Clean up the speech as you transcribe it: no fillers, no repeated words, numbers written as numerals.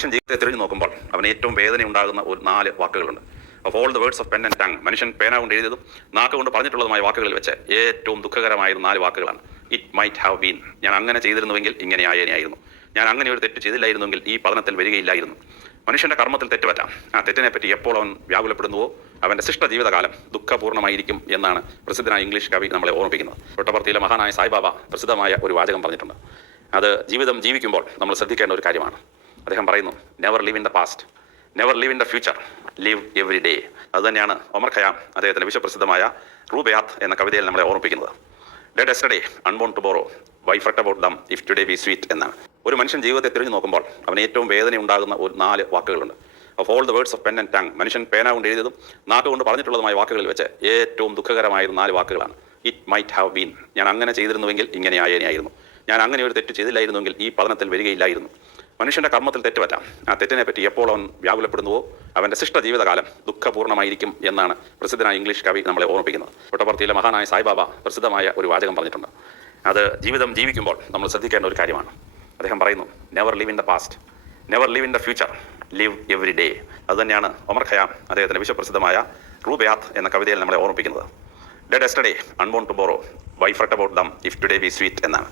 മനുഷ്യൻ ജീവിതത്തെ തിരിഞ്ഞു നോക്കുമ്പോൾ അവന് ഏറ്റവും വേദന ഉണ്ടാകുന്ന ഒരു 4 വാക്കുകളുണ്ട്. Of all the words of pen and tongue, മനുഷ്യൻ പേന കൊണ്ട് എഴുതിയതും നാക്ക് കൊണ്ട് പറഞ്ഞിട്ടുള്ളതുമായ വാക്കുകളിൽ വെച്ച് ഏറ്റവും ദുഃഖകരമായ 4 വാക്കുകളാണ്. ഇറ്റ് മൈറ്റ് ഹാവ് ബീൻ, ഞാൻ അങ്ങനെ ചെയ്തിരുന്നുവെങ്കിൽ ഇങ്ങനെ ആയേനെയായിരുന്നു. ഞാൻ അങ്ങനെ ഒരു തെറ്റ് ചെയ്തില്ലായിരുന്നെങ്കിൽ ഈ പതനത്തിൽ വരികയില്ലായിരുന്നു. മനുഷ്യന്റെ കർമ്മത്തിൽ തെറ്റുപറ്റാം. ആ തെറ്റിനെ പറ്റി എപ്പോൾ അവൻ വ്യാകുലപ്പെടുന്നുവോ അവന്റെ ശിഷ്ട ജീവിതകാലം ദുഃഖപൂർണ്ണമായിരിക്കും എന്നാണ് പ്രസിദ്ധനായ ഇംഗ്ലീഷ് കവി നമ്മളെ ഓർമ്മിപ്പിക്കുന്നത്. പുട്ടപർത്തിയിലെ മഹാനായ സായിബാബ പ്രസിദ്ധമായ ഒരു വാചകം പറഞ്ഞിട്ടുണ്ട്. അത് ജീവിതം ജീവിക്കുമ്പോൾ നമ്മൾ ശ്രദ്ധിക്കേണ്ട ഒരു കാര്യമാണ്. അദ്ദേഹം പറയുന്നു, never live in the past, never live in the future, live every day. അതുതന്നെയാണ് ഒമർ ഖയാം അദ്ദേഹത്തിൻ്റെ വിശ്വപ്രസിദ്ധമായ റൂബയാത്ത് എന്ന കവിതയിൽ നമ്മളെ ഓർമ്മിപ്പിക്കുന്നത്. Dead yesterday unborn tomorrow, why fret about them if today be sweet എന്നാണ്. ഒരു മനുഷ്യൻ ജീവിതത്തെ തിരിഞ്ഞു നോക്കുമ്പോൾ അവന് ഏറ്റവും വേദന ഉണ്ടാകുന്ന ഒരു 4 വാക്കുകളുണ്ട്. Of all the words of pen and tongue, മനുഷ്യൻ പേന കൊണ്ട് എഴുതിയതും നാക്ക് കൊണ്ട് പറഞ്ഞിട്ടുള്ളതുമായ വാക്കുകളിൽ വെച്ച് ഏറ്റവും ദുഃഖകരമായ 4 വാക്കുകളാണ്. ഇറ്റ് മൈറ്റ് ഹാവ് ബീൻ, ഞാൻ അങ്ങനെ ചെയ്തിരുന്നുവെങ്കിൽ ഇങ്ങനെ ആയേനെയായിരുന്നു. ഞാൻ അങ്ങനെ ഒരു തെറ്റ് ചെയ്തില്ലായിരുന്നെങ്കിൽ ഈ പതനത്തിൽ വരികയില്ലായിരുന്നു. മനുഷ്യന്റെ കർമ്മത്തിൽ തെറ്റുപറ്റാം. ആ തെറ്റിനെ പറ്റി എപ്പോൾ അവൻ വ്യാകുലപ്പെടുന്നുവോ അവന്റെ ശിഷ്ട ജീവിതകാലം ദുഃഖപൂർണ്ണമായിരിക്കും എന്നാണ് പ്രസിദ്ധനായ ഇംഗ്ലീഷ് കവി നമ്മളെ ഓർമ്മിപ്പിക്കുന്നത്. പുട്ടപർത്തിയിലെ മഹാനായ സായിബാബ പ്രസിദ്ധമായ ഒരു വാചകം പറഞ്ഞിട്ടുണ്ട്. അത് ജീവിതം ജീവിക്കുമ്പോൾ നമ്മൾ ശ്രദ്ധിക്കേണ്ട ഒരു കാര്യമാണ്. അദ്ദേഹം പറയുന്നു, never live in the past, never live in the future, live every day. അതുതന്നെയാണ് ഒമർ ഖയാം അദ്ദേഹത്തിൻ്റെ വിശ്വപ്രസിദ്ധമായ റൂബയാത്ത് എന്ന കവിതയിൽ നമ്മളെ ഓർമ്മിപ്പിക്കുന്നത്. Dead yesterday unborn tomorrow, why fret about them if today be sweet എന്നാണ്.